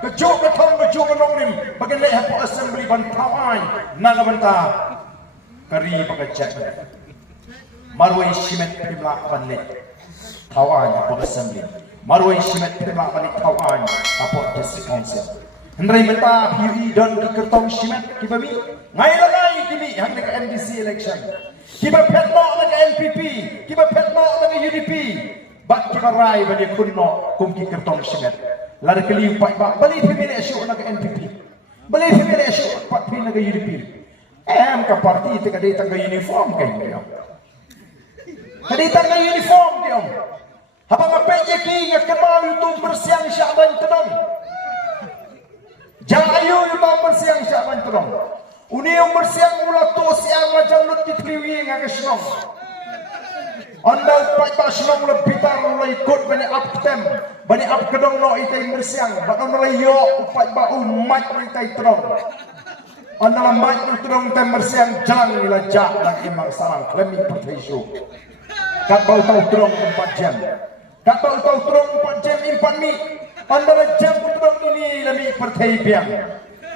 kejuk ketong kejuk kenongrim bagi lek hapo assembly ban tawai naga banta kari pakajak marwai simet pimla ban lek tawai hapo assembly marwai simet pimla ban tawai hapo district council hendrai menta PUE don ki kertong simet ki babi ngai lagai kimi hang ke MDC election kiba petno ke NPP kiba petno ke UDP bak kiba rai bani kunno kum ki kertong simet lada kali empat bak balik pemilih esok nak NPP balik pemilih esok empat pin nak UDP ka parti itu kadai tangga uniform kan dia kadai tangga uniform dia apa ngapain je ki ngakabau itu bersiang Syaban tenang jangan ayu itu bersiang Syaban tenang uni yang bersiang ulah tu siang macam lut kitliwi ngakasnong andal pak senong lebih tar mulai ikut bani uptem bani up kedong no itai bersiang bakal mulai yo upat bau mat itai terong andal mat terong itai bersiang jang ila jak dan emang sarang klemi pertaisu kat bau tau terong 4 jam kat bau tau terong 4 jam impan mi andal jam terong ini lebih pertai biang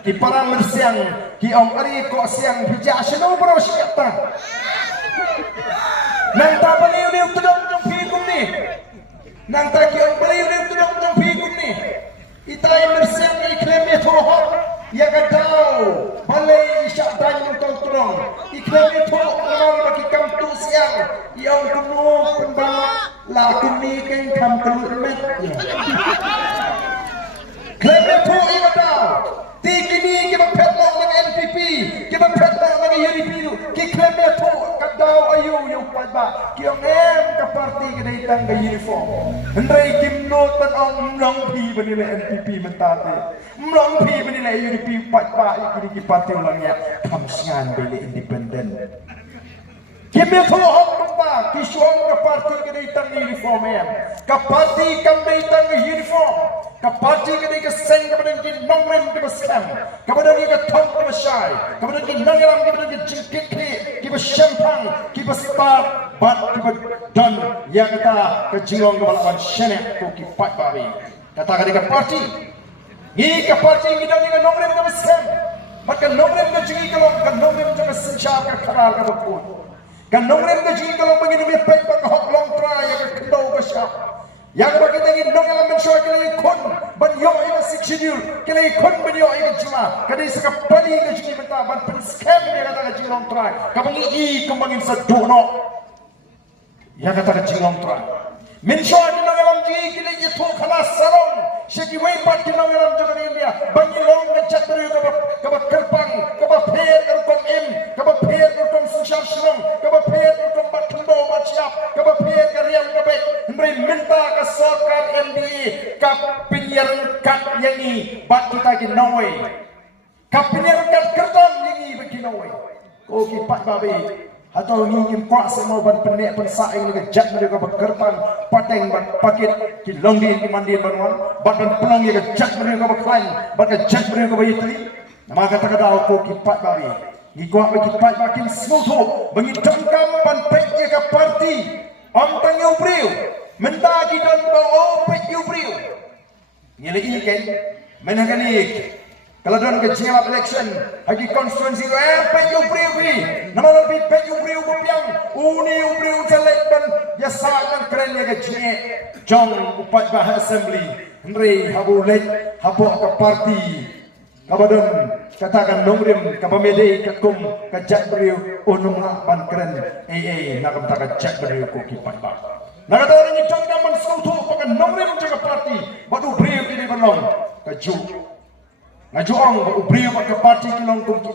ki parang bersiang ki om ari ko siang bija senong bro siapa nang ta baliw ni tudong trong pigum ni nang ta ki ang baliw ni tudong trong pigum ni itay merseng ni kleme thoho ya gadao balay isya dan yung tudong ikleme thoho nang makikam tu siang yang kuno pembang la kuni keng kam kelumet kleme thoho ya gadao tikini ki bapetlo ng NPP ki bapetlo ng UDP ki kleme thoho daw ayu yung pagba kiyong ka party kadai tangga uniform hendrai kimnot tan ang mlang pi banila NPP mentate mlang pi banila UDP pagba ikini ki party ulangnya kamsingan beli independen kimya thohok pagba kisuang ka party kadai tangga uniform ka party kadai tangga uniform ka party kadai ka sen ka badan ki nongrem ka scam ka badan ki ka thong ka syai ka badan ki nangalam ka badan ki jingkik kiba syampang kiba start bat kiba dan yang kata kejirong kebalapan syenek ko kipat babi kata kadika parti ni ka parti ngidang ni nomrem ka besem maka nomrem ka jingi kalau ka nomrem ka sensyap ka karal ka bakun ka nomrem ka jingi kalau begini me pek ka hok long try ka kendau ka syap yang bagi tangi nong alam mensyoi kali kun ban yo ina siksidul kali kun ban yo ina juma kali sekapani ke jingi menta ban pen scam dia kata ka jingi try ka bangi i kembangin seduno ya kata ka jingi try mensyoi nong alam jingi kali itu khalas salong syeki wei pat nong alam jaga India bangi long na chatru ka ba kerpang ka ba pher ka kom em ka ba pher ka kom susyam shlong ka ba pher ka kom bat kendo bat siap ka ba pher ka riam ka bet minta ke sokar MDA kap penyerkat yang ini bat kita ki nawai kap penyerkat kertam yang ini bagi nawai oh ki pat babe atau ni kuat semua ban penek pensa yang ni jat mereka berkerpan pateng ban paket ki longdin ki mandin banwan bat ban pelong yang jat mereka berklaim bat jat mereka beritli nama kata kata aku ki pat babe ni kuat bagi pat makin smooth bagi dongkam ban pek ke parti om tangyo priu mentagi dan bawa pet yubriu ngile ikan menahanik kalau don ke jingap election hagi konstituensi pet yubriu bi nama lebih pet yubriu bupiang uni yubriu jelek dan jasa dan keren ya ke jinge jong upat bah assembly hendri habu lek habu ke parti kabadon katakan nongrim kabamede kakum kajak beriu unung ban keren nakam tak kajak beriu ko kipat ba nakata orang ini jangan menskutu pakai nomor menjaga parti batu beriu ini belum kaju ngajuang batu beriu pakai parti kilong kumki